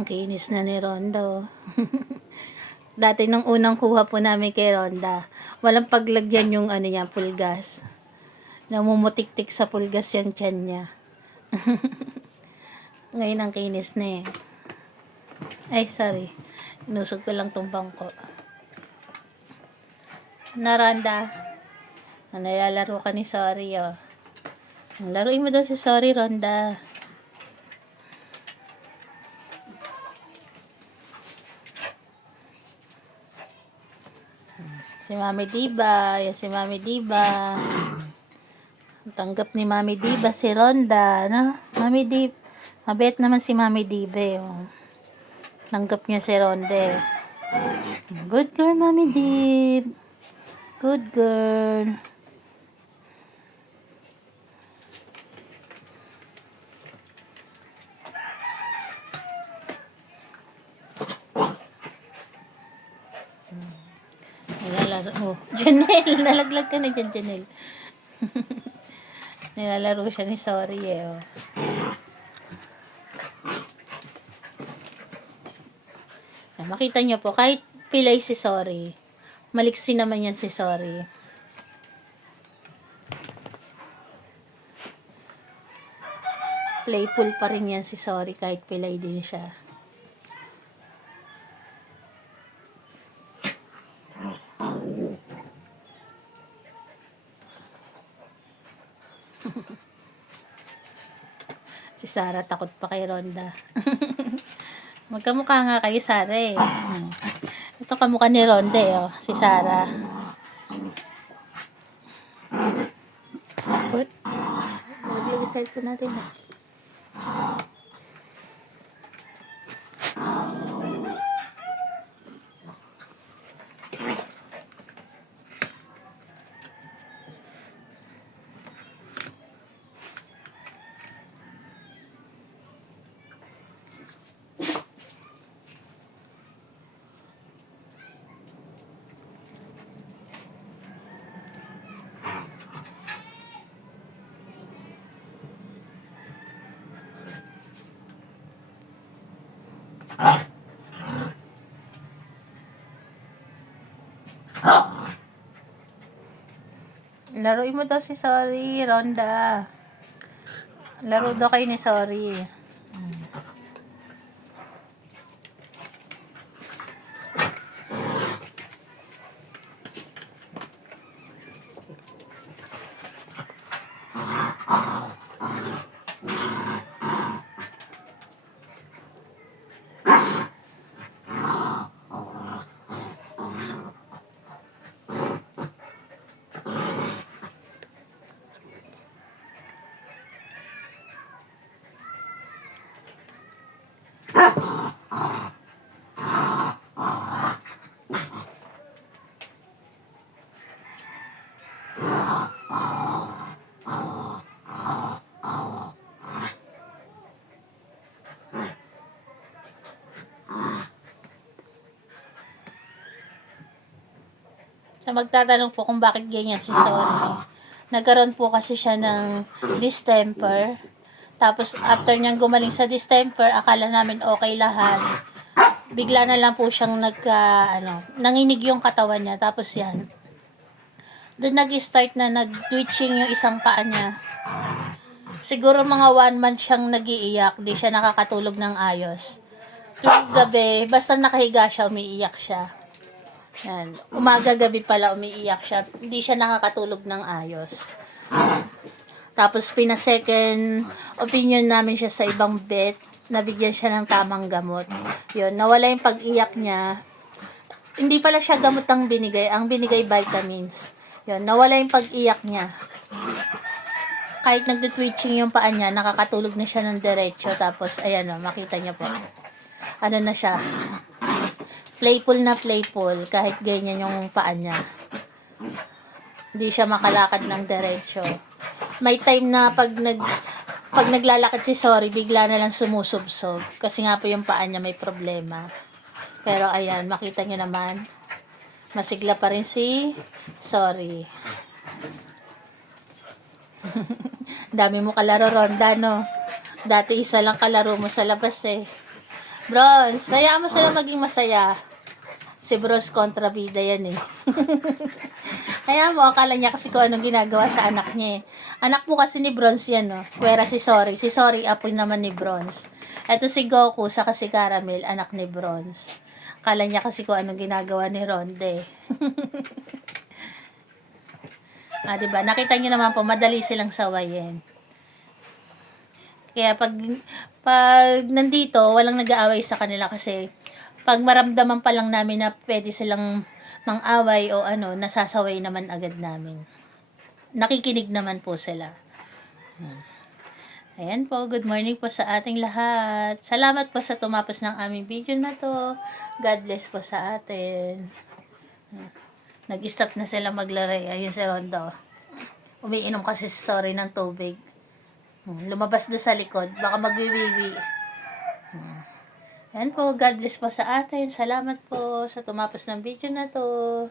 Ang kinis na ni Ronda, oh. Dati nung unang kuha po namin kay Ronda, walang paglagyan yung ano niya, pulgas. Namumutik-tik sa pulgas yung tiyan niya. Ngayon ang kinis na eh. Ay, sorry. Inusog ko lang tong bangko. Na Ronda, nalalaro ka ni Sorry, oh. Laruin mo daw si Sorry, Ronda. Si Mami Diba. Yan si Mami Diba. Tanggap ni Mami Diba si Ronda, no? Mami Diba. Mabait naman si Mami Diba, oh. Tanggap niya si Ronda. Good girl, Mami Dib. Good girl. Nilalaro. Oh, Janelle. Nalaglag ka na dyan, Janelle. Nilalaro siya ni Sorry, eh. Oh. Makita niyo po, kahit pilay si Sorry, maliksi naman yan si Sorry. Playful pa rin yan si Sorry kahit pilay din siya. Si Sarah takot pa kay Ronda. Magkamukha nga kayo, Sarah, eh. Ito kamukha ni Ronda, eh, oh. Si Sarah. Good. Maglagay sa ito natin, ah. Laruin mo daw si Sorry, Ronda. Laro daw kayo ni Sorry. So, magtatanong po kung bakit ganyan si Sorry. Nagkaroon po kasi siya ng distemper. Tapos, after niyang gumaling sa distemper, akala namin okay lahat. Bigla na lang po siyang nanginig yung katawan niya. Tapos yan. Doon nag-start na nag-twitching yung isang paa niya. Siguro mga 1 month siyang nag-iiyak. Di siya nakakatulog ng ayos. Tuwing gabi, basta nakahiga siya, umiiyak siya. Yan. Umaga-gabi pala umiiyak siya. Hindi siya nakakatulog ng ayos. Tapos pina-second opinion namin siya sa ibang vet. Nabigyan siya ng tamang gamot. Yun, nawala yung pag-iyak niya. Hindi pala siya gamot ang binigay. Ang binigay vitamins. Yun, nawala yung pag-iyak niya. Kahit nagde-twitching yung paa niya, nakakatulog na siya ng diretso. Tapos, ayan o, makita niyo po. Ano na siya? Playful na playful, kahit ganyan yung paa niya. Hindi siya makalakad ng diretso. May time na pag naglalakad si Sorry, bigla na lang sumusubsob. Kasi nga po yung paa niya may problema. Pero ayan, makita niyo naman. Masigla pa rin si Sorry. Dami mo kalaro, Ronda, no? Dati isa lang kalaro mo sa labas, eh. Bronze, hayaan mo sila maging masaya. Si Bronze kontrabida yan eh. Hayaan mo, akala niya kasi kung anong ginagawa sa anak niya eh. Anak mo kasi ni Bronze yan, no? Pwera si Sorry. Si Sorry, apoy naman ni Bronze. Eto si Goku, saka si Caramel, anak ni Bronze. Akala niya kasi kung anong ginagawa ni Ronde. Diba? Nakita niyo naman po, madali silang sawayin. Kaya pag nandito, walang nag-aaway sa kanila kasi pag maramdaman pa lang namin na pwede silang mang-away o ano, nasasaway naman agad namin. Nakikinig naman po sila. Ayan po, good morning po sa ating lahat. Salamat po sa tumapos ng aming video na to. God bless po sa atin. Nag-stop na sila maglaro. Ayun si Rondo. Umiinom kasi si Sorry ng tubig. Lumabas doon sa likod. Baka magwiwiwi. Ayan po, God bless po sa atin. Salamat po sa tumapos ng video na to.